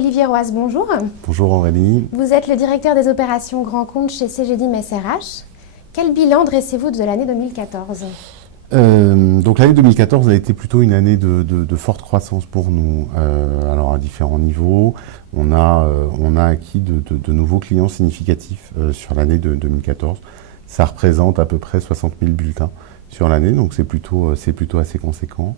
Olivier Roas, bonjour. Bonjour Aurélie. Vous êtes le directeur des opérations Grand Compte chez Cegedim SRH. Quel bilan dressez-vous de l'année 2014 ? Donc l'année 2014 a été plutôt une année de forte croissance pour nous. Alors à différents niveaux, on a acquis de nouveaux clients significatifs sur l'année de 2014. Ça représente à peu près 60 000 bulletins sur l'année, donc c'est plutôt assez conséquent.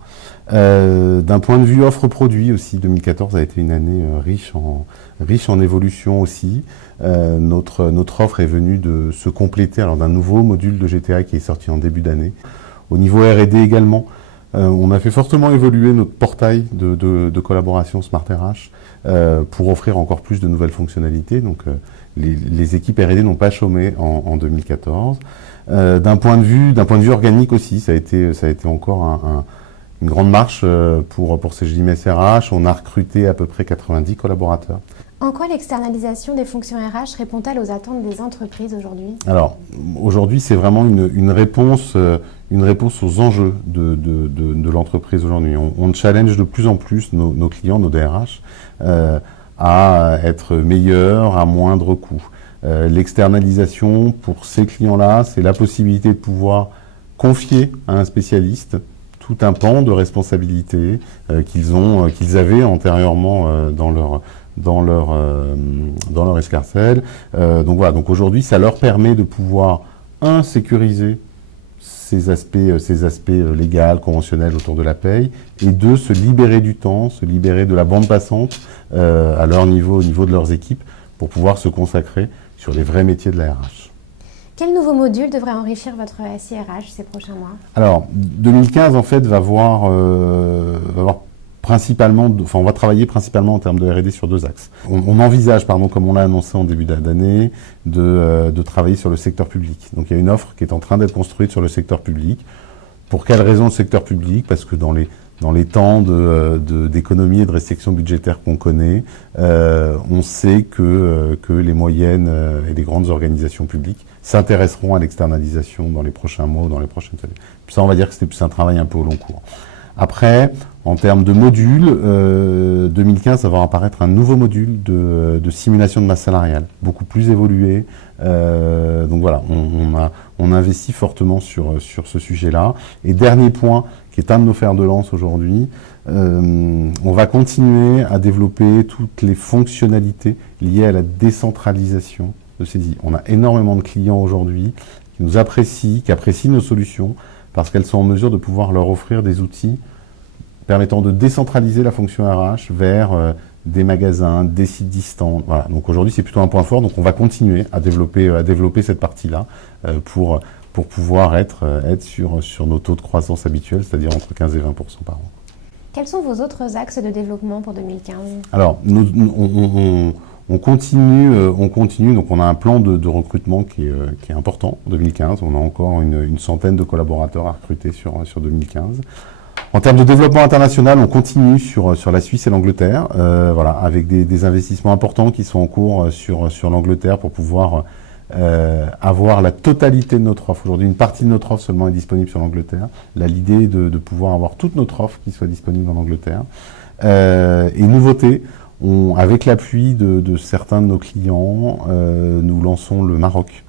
D'un point de vue offre-produit aussi, 2014 a été une année riche en évolution aussi. Notre offre est venue de se compléter d'un nouveau module de GTA qui est sorti en début d'année. Au niveau R&D également, on a fait fortement évoluer notre portail de collaboration Smart RH pour offrir encore plus de nouvelles fonctionnalités. Donc les équipes R&D n'ont pas chômé en 2014. D'un point de vue organique aussi, ça a été encore une grande marche pour Cegedim SRH. On a recruté à peu près 90 collaborateurs. En quoi l'externalisation des fonctions RH répond-elle aux attentes des entreprises aujourd'hui ? Alors, aujourd'hui, c'est vraiment une réponse aux enjeux de l'entreprise aujourd'hui. On challenge de plus en plus nos clients, nos DRH, à être meilleurs à moindre coût. L'externalisation, pour ces clients-là, c'est la possibilité de pouvoir confier à un spécialiste tout un pan de responsabilités qu'ils avaient antérieurement dans leur escarcelle. Donc voilà, donc aujourd'hui, ça leur permet de pouvoir, sécuriser ces aspects légaux, conventionnels autour de la paye, et deux, se libérer du temps, se libérer de la bande passante à leur niveau, au niveau de leurs équipes, pour pouvoir se consacrer sur les vrais métiers de la RH. Quel nouveau module devrait enrichir votre SIRH ces prochains mois ? Alors, 2015, en fait, va voir principalement, on va travailler principalement en termes de R&D sur deux axes. On envisage, comme on l'a annoncé en début d'année, de travailler sur le secteur public. Donc il y a une offre qui est en train d'être construite sur le secteur public. Pour quelle raison le secteur public ? Parce que dans les temps d'économie et de restrictions budgétaires qu'on connaît, on sait que les moyennes et les grandes organisations publiques s'intéresseront à l'externalisation dans les prochains mois ou dans les prochaines années. Puis ça, on va dire que c'était plus un travail un peu au long cours. Après, en termes de modules, 2015, ça va apparaître un nouveau module de simulation de masse salariale, beaucoup plus évolué. Donc voilà, on investit fortement sur ce sujet-là. Et dernier point, qui est un de nos fers de lance aujourd'hui, on va continuer à développer toutes les fonctionnalités liées à la décentralisation de saisie. On a énormément de clients aujourd'hui qui nous apprécient, qui apprécient nos solutions, parce qu'elles sont en mesure de pouvoir leur offrir des outils permettant de décentraliser la fonction RH vers des magasins, des sites distants. Voilà. Donc aujourd'hui, c'est plutôt un point fort. Donc on va continuer à développer cette partie-là pour pouvoir être sur nos taux de croissance habituels, c'est-à-dire entre 15 et 20% par an. Quels sont vos autres axes de développement pour 2015 ? Alors, on continue. Donc on a un plan de recrutement qui est important en 2015. On a encore une centaine de collaborateurs à recruter sur 2015. En termes de développement international, on continue sur la Suisse et l'Angleterre, avec des investissements importants qui sont en cours sur l'Angleterre pour pouvoir avoir la totalité de notre offre. Aujourd'hui, une partie de notre offre seulement est disponible sur l'Angleterre. Là, l'idée est de pouvoir avoir toute notre offre qui soit disponible en Angleterre. Et nouveauté, avec l'appui de certains de nos clients, nous lançons le Maroc.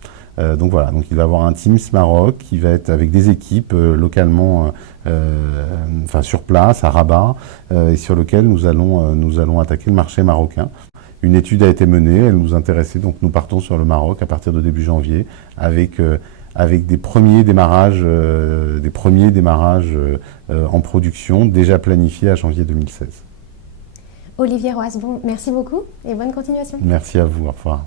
Donc voilà, donc il va y avoir un Teams Maroc qui va être avec des équipes localement, sur place à Rabat, et sur lequel nous allons attaquer le marché marocain. Une étude a été menée, elle nous intéressait, donc nous partons sur le Maroc à partir de début janvier avec des premiers démarrages en production déjà planifiés à janvier 2016. Olivier Roas, merci beaucoup et bonne continuation. Merci à vous, au revoir.